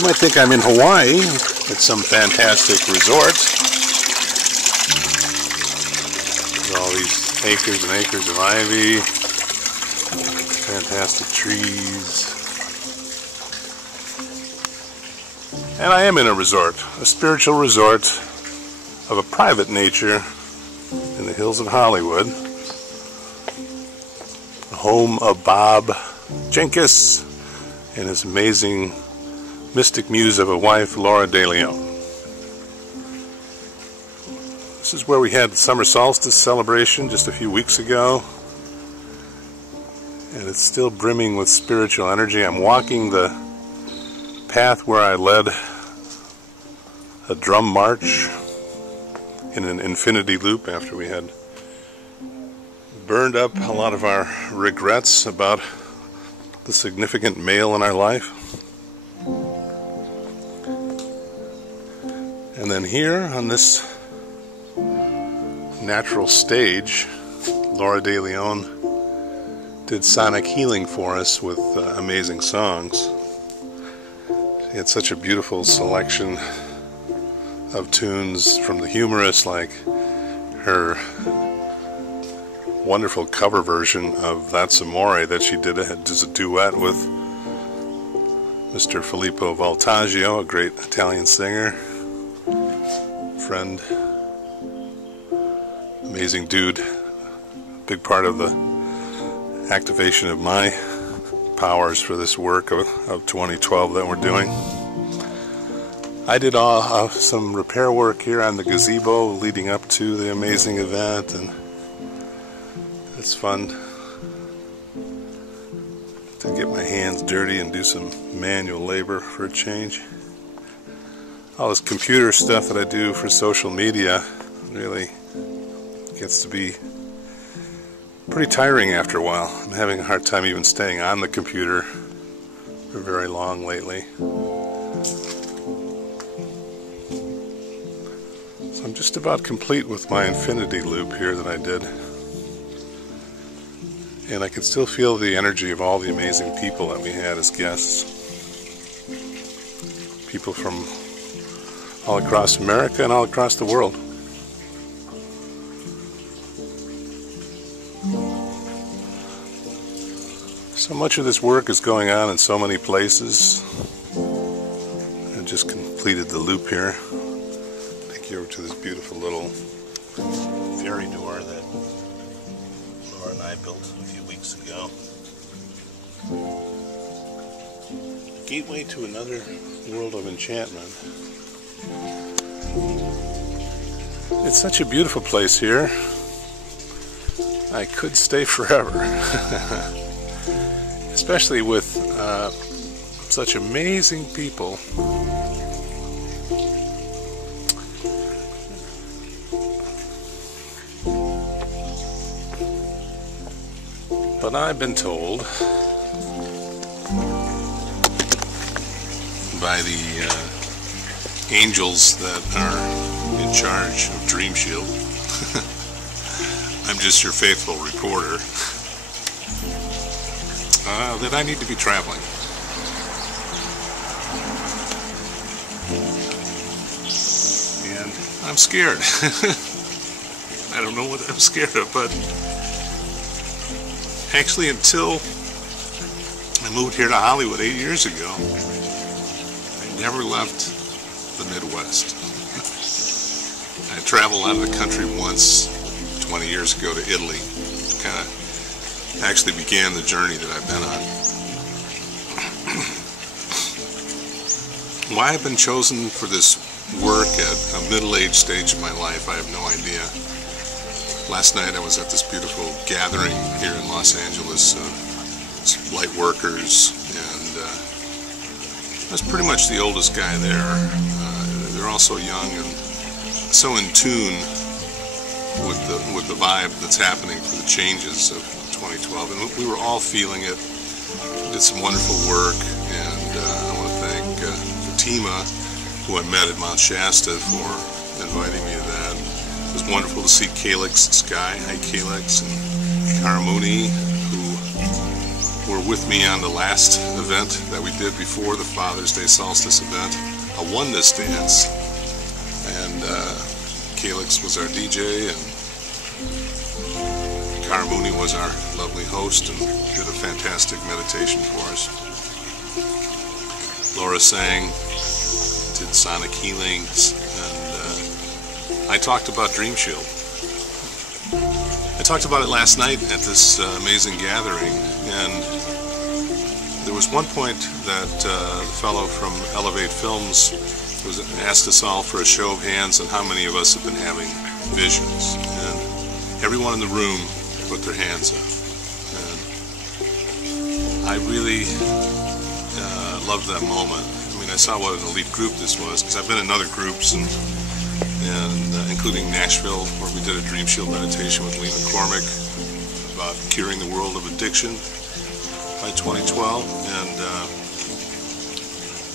You might think I'm in Hawaii at some fantastic resort. There's all these acres and acres of ivy, fantastic trees. And I am in a resort, a spiritual resort of a private nature in the hills of Hollywood. The home of Bob Jenkins and his amazing mystic muse of a wife, Laura De Leon. This is where we had the summer solstice celebration just a few weeks ago. And it's still brimming with spiritual energy. I'm walking the path where I led a drum march in an infinity loop after we had burned up a lot of our regrets about the significant male in our life. And then here on this natural stage, Laura De Leon did sonic healing for us with amazing songs. She had such a beautiful selection of tunes from the humorous, like her wonderful cover version of That's Amore that she did as a duet with Mr. Filippo Voltaggio, a great Italian singer, friend, amazing dude, big part of the activation of my powers for this work of 2012 that we're doing. I did some repair work here on the gazebo leading up to the amazing event, and it's fun to get my hands dirty and do some manual labor for a change. All this computer stuff that I do for social media really gets to be pretty tiring after a while. I'm having a hard time even staying on the computer for very long lately. So I'm just about complete with my infinity loop here that I did. And I can still feel the energy of all the amazing people that we had as guests. People from all across America and all across the world. So much of this work is going on in so many places. I just completed the loop here. Take you over to this beautiful little fairy door that Laura and I built a few weeks ago. Gateway to another world of enchantment. It's such a beautiful place here. I could stay forever. Especially with such amazing people. But I've been told by the angels that are in charge of Dream Shield, I'm just your faithful reporter, that I need to be traveling. And I'm scared. I don't know what I'm scared of, but actually until I moved here to Hollywood 8 years ago, I never left the Midwest. I traveled out of the country once 20 years ago to Italy. Kind of actually began the journey that I've been on. Why I've been chosen for this work at a middle-aged stage of my life, I have no idea. Last night I was at this beautiful gathering here in Los Angeles, light workers, and I was pretty much the oldest guy there. They're all so young and so in tune with the vibe that's happening for the changes of 2012, and we were all feeling it. We did some wonderful work, and I want to thank Fatima, who I met at Mount Shasta, for inviting me to that. It was wonderful to see Kalex Sky, hi Kalex, and Karamuni, who were were with me on the last event that we did before the Father's Day Solstice event, a oneness dance, and Calix was our DJ, and Karamuni was our lovely host and did a fantastic meditation for us. Laura sang, did sonic healings, and I talked about Dream Shield. I talked about it last night at this amazing gathering, and there was one point that the fellow from Elevate Films asked us all for a show of hands on how many of us have been having visions, and everyone in the room put their hands up. And I really loved that moment. I mean, I saw what an elite group this was, because I've been in other groups, and including Nashville, where we did a Dream Shield meditation with Lee McCormick about curing the world of addiction by 2012. And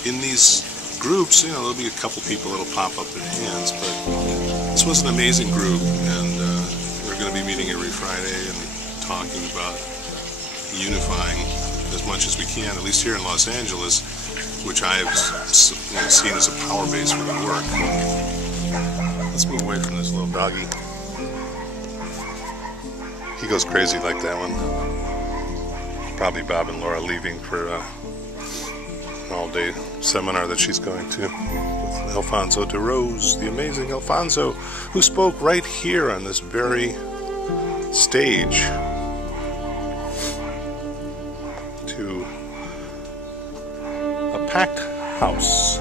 in these groups, you know, there'll be a couple people that'll pop up their hands, but this was an amazing group, and we're going to be meeting every Friday and talking about unifying as much as we can, at least here in Los Angeles, which I've seen as a power base for the work. Let's move away from this little doggy. He goes crazy like that one. Probably Bob and Laura leaving for an all-day seminar that she's going to with Alfonso de Rose, the amazing Alfonso, who spoke right here on this very stage to a packed house.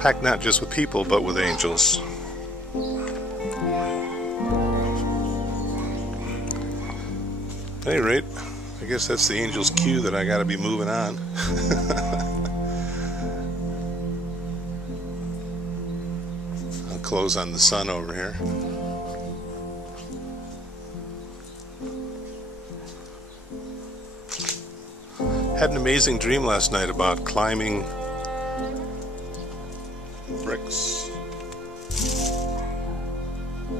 Packed not just with people, but with angels. At any rate, I guess that's the angel's cue that I gotta be moving on. I'll close on the sun over here. Had an amazing dream last night about climbing bricks. Oh,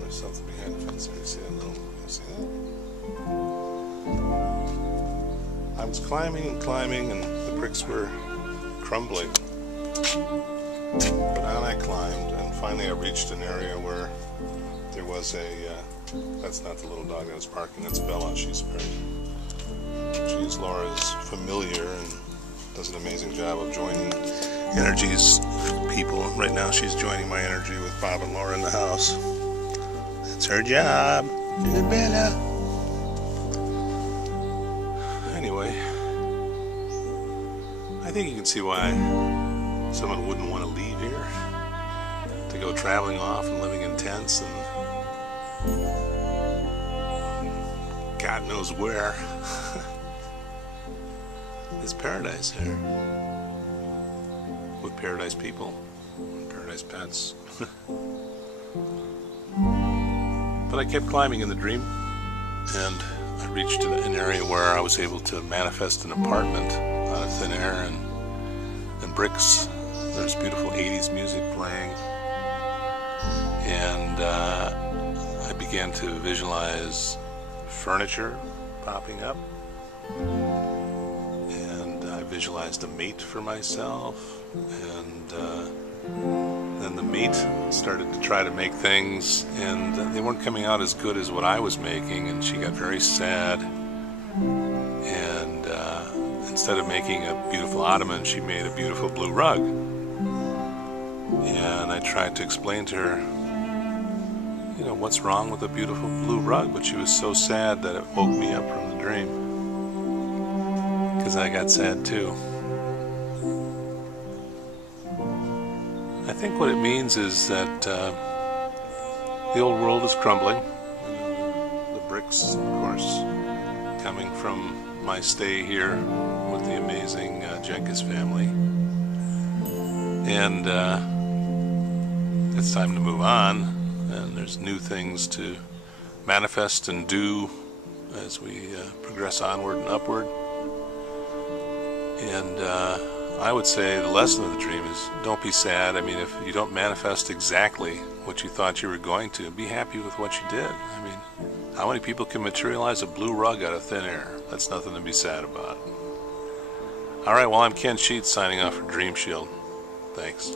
there's something behind the fence there. See that little? See that? I was climbing and climbing, and the bricks were crumbling. But on I climbed, and finally I reached an area where there was a. That's not the little dog that was barking. That's Bella. She's Laura's familiar and does an amazing job of joining energies with people. Right now she's joining my energy with Bob and Laura in the house. That's her job. Good Bella. Anyway, I think you can see why someone wouldn't want to leave here, to go traveling off and living in tents and God knows where. It's paradise here, with paradise people, paradise pets. But I kept climbing in the dream, and I reached an area where I was able to manifest an apartment out of thin air and bricks. There's beautiful 80s music playing, and I began to visualize furniture popping up. I visualized a mate for myself, and then the mate started to try to make things, and they weren't coming out as good as what I was making, and she got very sad, and instead of making a beautiful ottoman, she made a beautiful blue rug. And I tried to explain to her, you know, what's wrong with a beautiful blue rug, but she was so sad that it woke me up from the dream. Because I got sad too. I think what it means is that the old world is crumbling. The bricks, of course, coming from my stay here with the amazing Jenkins family. And it's time to move on, and there's new things to manifest and do as we progress onward and upward. And I would say the lesson of the dream is don't be sad. I mean, if you don't manifest exactly what you thought you were going to, be happy with what you did. I mean, How many people can materialize a blue rug out of thin air? That's nothing to be sad about. Alright, well, I'm Ken Sheets signing off for Dream Shield. Thanks.